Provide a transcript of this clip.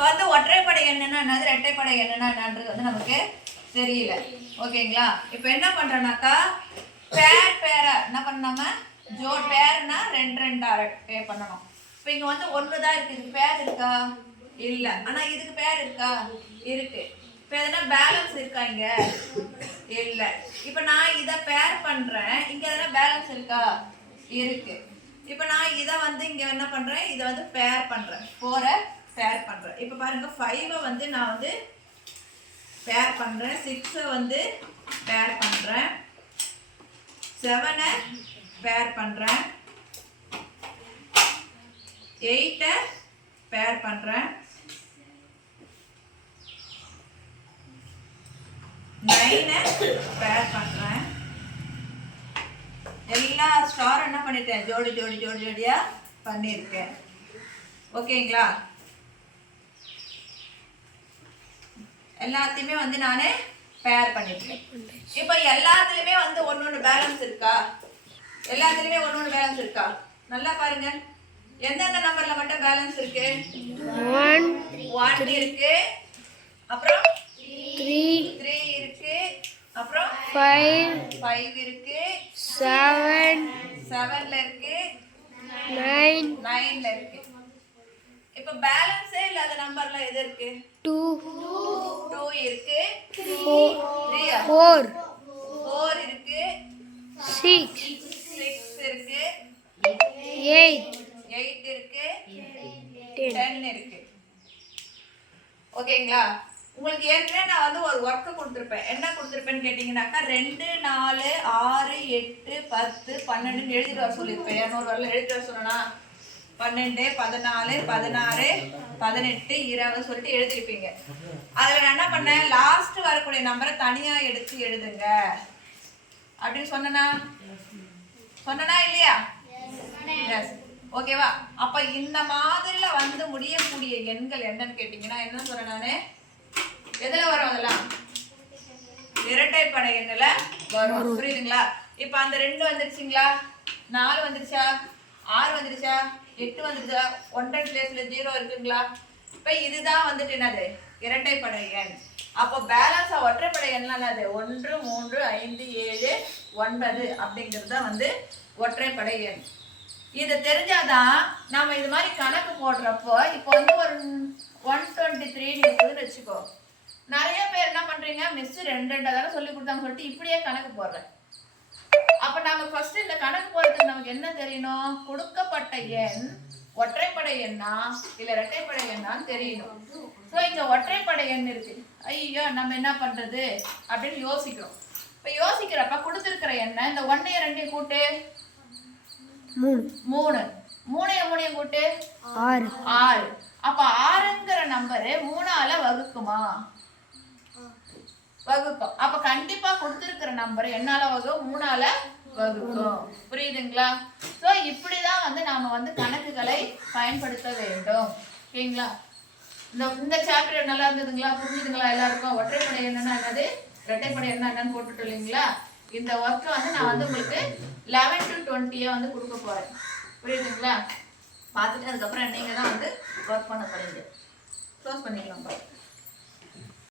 இப்போ வந்து ஒற்றைப்படை எண்ணெய்னா என்னது? ரெட்டைப்படை எண்ணெய்னா என்னன்றது வந்து நமக்கு தெரியல. ஓகேங்களா? இப்போ என்ன பண்றோம்னாக்கா பேர் பேரா என்ன பண்ணாம ஜோ பேர்னா ரெண்டு ரெண்டா பே பண்ணணும். இப்போ இங்கே வந்து ஒன்று தான் இருக்குது இதுக்கு பேர் இருக்கா? இல்லை. ஆனால் இதுக்கு பேர் இருக்கா? இருக்கு. இப்போ எதனா பேலன்ஸ் இருக்கா இங்கே? இல்லை. இப்போ நான் இதை பேர் பண்ணுறேன் இங்கே எதனா பேலன்ஸ் இருக்கா? இருக்கு. இப்போ நான் இதை வந்து இங்கே என்ன பண்ணுறேன் இதை வந்து பேர் பண்ணுறேன் ஃபோரை பேர் பண்ணுறேன் இப்போ பாருங்கள் ஃபைவை வந்து நான் வந்து பேர் பண்ணுறேன் சிக்ஸை வந்து பேர் பண்ணுறேன் செவனை பேர் பண்ணுறேன் எயிட்டை பேர் பண்ணுறேன் நைனை பேர் பண்ணுறேன் எல்லா ஸ்டார் என்ன பண்ணிட்டேன்? ஜோடி ஜோடி ஜோடி ஜோடியாக பண்ணியிருக்கேன். ஓகேங்களா எல்லாத்தையுமே வந்து நான் பேர் பண்ணிருக்கேன் இப்போ எல்லாத்துலயுமே வந்து ஒன்று ஒன்று பேலன்ஸ் இருக்கா? எல்லாத்துலயுமே ஒன்று ஒன்று பேலன்ஸ் இருக்கா? நல்லா பாருங்க. எந்தெந்த நம்பர்ல மட்டும் பேலன்ஸ் இருக்கு? ஒன் ஒன் இருக்கு. அப்புறம் த்ரீ த்ரீ இருக்கு. அப்புறம் ஃபைவ் ஃபைவ் இருக்கு. செவன் செவன்ல இருக்கு. நைன் நைன்ல இருக்கு. இப்போ பேலன்ஸே இல்லாத நம்பர்ல எது இருக்கு? டூ டூ இருக்கு. ஃபோர் த்ரீயா ஃபோர் ஃபோர் இருக்கு. சிக்ஸ் சிக்ஸ் இருக்கு. எயிட் எயிட் இருக்கு. டென் டென் இருக்கு. ஓகேங்களா உங்களுக்கு ஏற்கனவே நான் வந்து ஒரு ஒர்க்கு கொடுத்துருப்பேன். என்ன கொடுத்துருப்பேன்னு கேட்டிங்கனாக்கா ரெண்டு நாலு ஆறு எட்டு பத்து பன்னெண்டுன்னு எழுதிட்டு வர சொல்லியிருப்பேன். இரநூறு வரல எழுதிட்டு வர சொன்னா பன்னெண்டு பதினாலு பதினாறு பதினெட்டு இருபது சொல்லிட்டு எழுதிருப்பீங்க அதில் நான் என்ன பண்ணேன்? லாஸ்ட் வரக்கூடிய நம்பரை தனியாக எடுத்து எழுதுங்க. அப்படின்னு சொன்னனா? சொன்னனா இல்லையா? எஸ் ஓகேவா அப்ப இந்த மாதிரில வந்து முடியக்கூடிய எண்கள் என்னன்னு கேட்டீங்கன்னா என்ன சொல்றேன் நானு? எதுல வரும் அதெல்லாம்? இரட்டை படை எண்ணில வரும். புரியுதுங்களா? இப்ப அந்த ரெண்டு வந்துருச்சுங்களா? நாலு வந்துருச்சா? ஆறு வந்துருச்சா? எட்டு வந்துருச்சா? ஒன்றரை பிளேஸில் ஜீரோ இருக்குங்களா? இப்போ இதுதான் வந்துட்டு என்னது? இரட்டைப்படை எண். அப்போ பேலன்ஸாக ஒற்றைப்படை எண்லாம் ஒன்று மூன்று ஐந்து ஏழு ஒன்பது அப்படிங்கிறது தான் வந்து ஒற்றைப்படை எண். இதை தெரிஞ்சாதான் நம்ம இது மாதிரி கணக்கு போடுறப்போ இப்போ வந்து ஒரு ஒன் டுவெண்ட்டி த்ரீ இருக்குதுன்னு வச்சுக்கோ. நிறைய பேர் என்ன பண்ணுறீங்க மிஸ் ரெண்டு ரெண்டு தானே சொல்லி கொடுத்தாங்க சொல்லிட்டு இப்படியே கணக்கு போடுறேன். அப்ப நாம ஃபர்ஸ்ட் இந்த கணக்கு போடுறதுக்கு நமக்கு என்ன தெரியணும்? கொடுக்கப்பட்ட எண் ஒற்றைப்படை எண்ணா? இல்ல இரட்டைப்படை எண்ணான்னு தெரியணும். ஸோ இங்க ஒற்றைப்படை எண் இருக்கு. ஐயோ நம்ம என்ன பண்றது? அப்படின்னு யோசிக்கிறோம். இப்ப யோசிக்கிறப்ப கொடுத்துருக்கிற எண்ணை இந்த ஒன்னையும் ரெண்டையும் கூட்டு. மூணு. மூணு. மூணைய மூணையும் கூட்டு? ஆறு. ஆறு. அப்ப ஆறுங்கிற நம்பரு மூணால வகுக்குமா? வகுக்கும். அப்ப கண்டிப்பா கொடுத்திருக்கிற நம்பர் என்னால வகும் மூணால வகுக்கும். புரியுதுங்களா? சோ இப்படிதான் வந்து நாம வந்து கணக்குகளை பயன்படுத்த வேண்டும். ஓகேங்களா? இந்த இந்த சாப்டர் நல்லா இருந்ததுங்களா? புரிஞ்சுதுங்களா எல்லாருக்கும்? ஒற்றைப்படை என்னன்னா என்னது? இரட்டைப்படை என்ன என்னன்னு போட்டுட்டு இல்லைங்களா? இந்த ஒர்க்கை வந்து நான் வந்து உங்களுக்கு லெவன் டு டுவெண்ட்டியாக வந்து கொடுக்க போறேன். புரியுதுங்களா? பார்த்துட்டு அதுக்கப்புறம் நீங்க தான் வந்து ஒர்க் பண்ண போறீங்க. க்ளோஸ் பண்ணிக்கலாம் பாருங்க